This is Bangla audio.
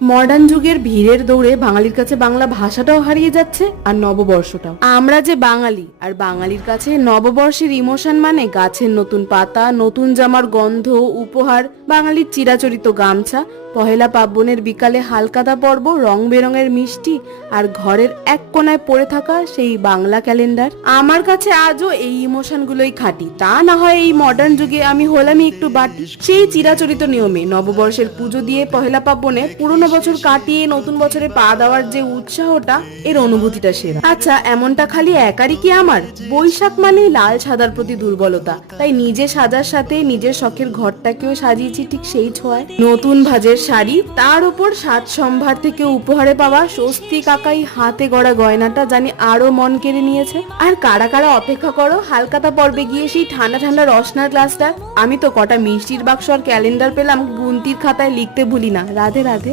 মডার্ন যুগের ভিড়ের দৌড়ে বাঙালির কাছে বাংলা ভাষাটাও হারিয়ে যাচ্ছে আর নববর্ষটাও। আমরা যে বাঙালি, আর বাঙালির কাছে নববর্ষের ইমোশন মানে গাছের নতুন পাতা, নতুন জামার গন্ধ, উপহার, বাঙালির চিরাচরিত গামছা, পহেলা পার্বণের বিকালে হালকাতা পর্ব, রং বেরঙের মিষ্টি, আর ঘরের এক কোনায় পড়ে থাকা সেই বাংলা ক্যালেন্ডার। আমার কাছে আজও এই ইমোশন গুলোই খাঁটি। তা না হয় এই মডার্ন যুগে আমি হলামই একটু বাটি। সেই চিরাচরিত নিয়মে নববর্ষের পুজো দিয়ে পহেলা পার্বণে পুরোনো বছর কাটিয়ে নতুন বছরে পা দেওয়ার যে উৎসাহটা, এর অনুভূতিটা সেরা। আচ্ছা, এমনটা খালি একারই কি আমার? বৈশাখ মানেই লাল সাদার প্রতি দুর্বলতা, তাই নিজে সাজার সাথে নিজের শখের ঘরটাকেও সাজিয়েছি ঠিক সেই ছোঁয়ায়। নতুন ভাজের শাড়ি, তার উপর সাত সম্ভার থেকে উপহারে পাওয়া স্বস্তি কাকাই হাতে গড়া গয়নাটা জানি আরো মন কেড়ে নিয়েছে। আর কারা কারা অপেক্ষা করো হালকাতা পর্বে গিয়ে সেই ঠান্ডা ঠান্ডা রসনার গ্লাসটা? আমি তো কটা মিষ্টির বাক্স আর ক্যালেন্ডার পেলাম, গুনতির খাতায় লিখতে ভুলি না। রাধে রাধে।